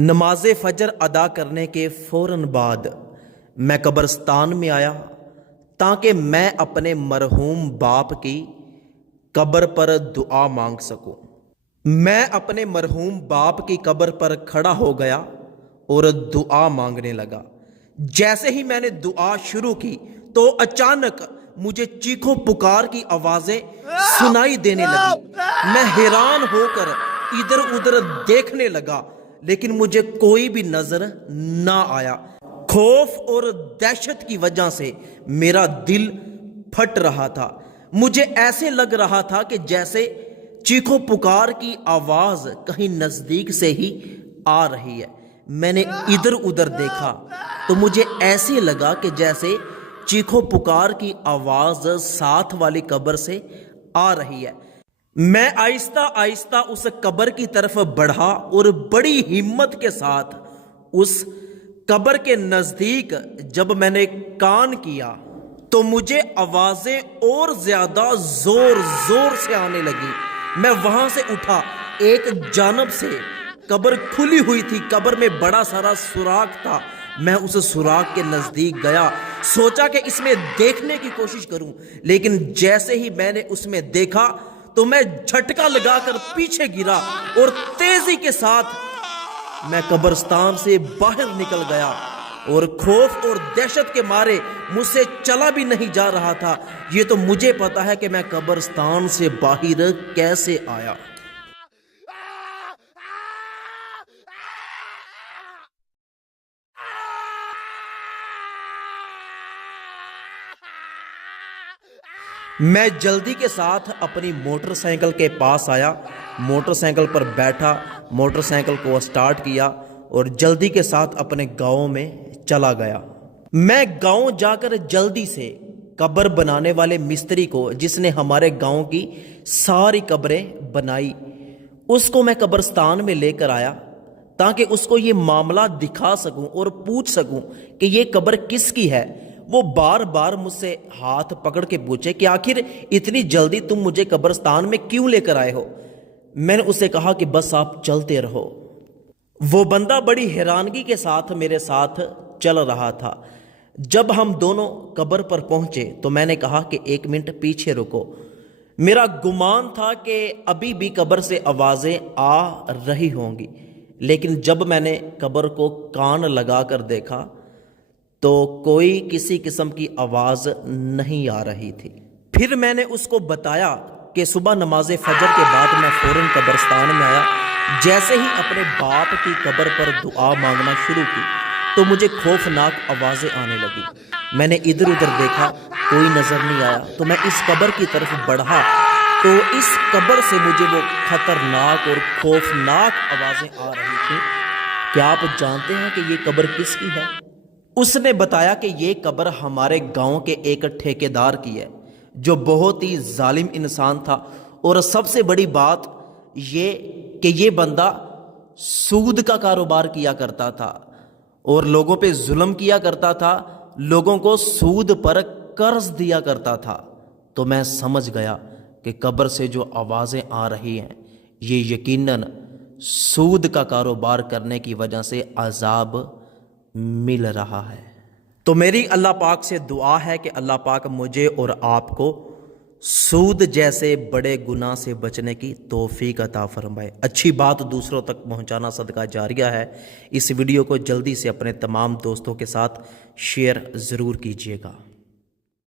نماز فجر ادا کرنے کے فوراً بعد میں قبرستان میں آیا تاکہ میں اپنے مرحوم باپ کی قبر پر دعا مانگ سکوں۔ میں اپنے مرحوم باپ کی قبر پر کھڑا ہو گیا اور دعا مانگنے لگا۔ جیسے ہی میں نے دعا شروع کی تو اچانک مجھے چیخو پکار کی آوازیں سنائی دینے لگی۔ میں حیران ہو کر ادھر ادھر دیکھنے لگا لیکن مجھے کوئی بھی نظر نہ آیا۔ خوف اور دہشت کی وجہ سے میرا دل پھٹ رہا تھا۔ مجھے ایسے لگ رہا تھا کہ جیسے چیخو پکار کی آواز کہیں نزدیک سے ہی آ رہی ہے۔ میں نے ادھر ادھر دیکھا تو مجھے ایسے لگا کہ جیسے چیخو پکار کی آواز ساتھ والی قبر سے آ رہی ہے۔ میں آہستہ آہستہ اس قبر کی طرف بڑھا اور بڑی ہمت کے ساتھ اس قبر کے نزدیک جب میں نے کان کیا تو مجھے آوازیں اور زیادہ زور زور سے آنے لگی۔ میں وہاں سے اٹھا، ایک جانب سے قبر کھلی ہوئی تھی، قبر میں بڑا سارا سوراخ تھا۔ میں اس سوراخ کے نزدیک گیا، سوچا کہ اس میں دیکھنے کی کوشش کروں، لیکن جیسے ہی میں نے اس میں دیکھا تو میں جھٹکا لگا کر پیچھے گرا اور تیزی کے ساتھ میں قبرستان سے باہر نکل گیا اور خوف اور دہشت کے مارے مجھ سے چلا بھی نہیں جا رہا تھا۔ یہ تو مجھے پتا ہے کہ میں قبرستان سے باہر کیسے آیا۔ میں جلدی کے ساتھ اپنی موٹر سائیکل کے پاس آیا، موٹر سائیکل پر بیٹھا، موٹر سائیکل کو سٹارٹ کیا اور جلدی کے ساتھ اپنے گاؤں میں چلا گیا۔ میں گاؤں جا کر جلدی سے قبر بنانے والے مستری کو، جس نے ہمارے گاؤں کی ساری قبریں بنائی، اس کو میں قبرستان میں لے کر آیا تاکہ اس کو یہ معاملہ دکھا سکوں اور پوچھ سکوں کہ یہ قبر کس کی ہے۔ وہ بار بار مجھ سے ہاتھ پکڑ کے پوچھے کہ آخر اتنی جلدی تم مجھے قبرستان میں کیوں لے کر آئے ہو؟ میں نے اسے کہا کہ بس آپ چلتے رہو۔ وہ بندہ بڑی حیرانگی کے ساتھ میرے ساتھ چل رہا تھا۔ جب ہم دونوں قبر پر پہنچے تو میں نے کہا کہ 1 منٹ پیچھے رکو۔ میرا گمان تھا کہ ابھی بھی قبر سے آوازیں آ رہی ہوں گی، لیکن جب میں نے قبر کو کان لگا کر دیکھا تو کوئی کسی قسم کی آواز نہیں آ رہی تھی۔ پھر میں نے اس کو بتایا کہ صبح نماز فجر کے بعد میں فوراً قبرستان میں آیا۔ جیسے ہی اپنے باپ کی قبر پر دعا مانگنا شروع کی تو مجھے خوفناک آوازیں آنے لگی۔ میں نے ادھر ادھر دیکھا، کوئی نظر نہیں آیا تو میں اس قبر کی طرف بڑھا تو اس قبر سے مجھے وہ خطرناک اور خوفناک آوازیں آ رہی تھیں۔ کیا آپ جانتے ہیں کہ یہ قبر کس کی ہے؟ اس نے بتایا کہ یہ قبر ہمارے گاؤں کے ایک ٹھیکیدار کی ہے جو بہت ہی ظالم انسان تھا، اور سب سے بڑی بات یہ کہ یہ بندہ سود کا کاروبار کیا کرتا تھا اور لوگوں پہ ظلم کیا کرتا تھا، لوگوں کو سود پر قرض دیا کرتا تھا۔ تو میں سمجھ گیا کہ قبر سے جو آوازیں آ رہی ہیں یہ یقیناً سود کا کاروبار کرنے کی وجہ سے عذاب مل رہا ہے۔ تو میری اللہ پاک سے دعا ہے کہ اللہ پاک مجھے اور آپ کو سود جیسے بڑے گناہ سے بچنے کی توفیق عطا فرمائے۔ اچھی بات دوسروں تک پہنچانا صدقہ جاریہ ہے۔ اس ویڈیو کو جلدی سے اپنے تمام دوستوں کے ساتھ شیئر ضرور کیجیے گا۔